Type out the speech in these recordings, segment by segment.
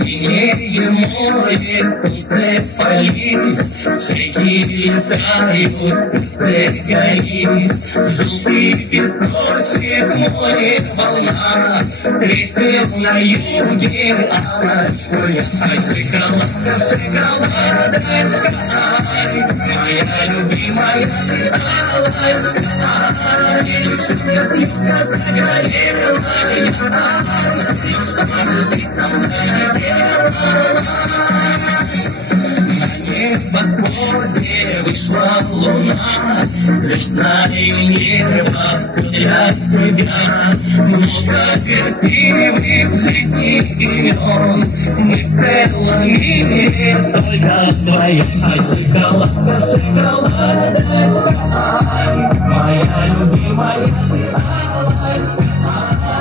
Синее море, солнце палит, чайки летают, сердце горит. Желтый песочек, море волна, встретил на юге арочку. Ай, шоколадочка, моя любимая алочка, сладко загорела я. Что же ты со мной сделала? На небосводе вышла луна, звездное небо все для себя. Много красивых в жизни имен, мы в целом мире только вдвоем. Ай, шоколадка, шоколадочка, ай, моя любимая алочка, ай, сладко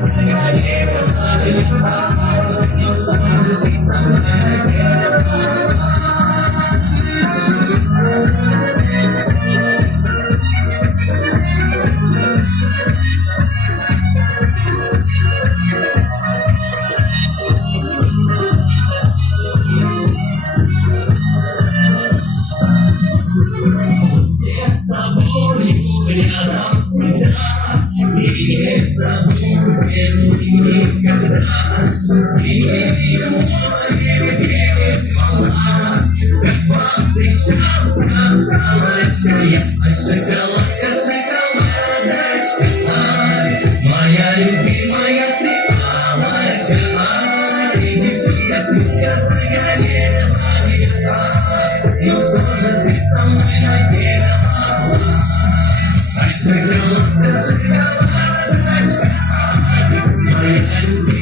загорела я. Ну что же ты со мной сделала? Рядом всегда, и не забудем никогда. Синее море, белая волна, как повстречался с алочкой я. Ай, шоколадка, шоколадочка, ай, моя любимая ты алочка, ай, видишь, я сладко загорела я. Ну что же ты со мной наделала? Ай, шоколадка, шоколадочка, ай, моя любимая.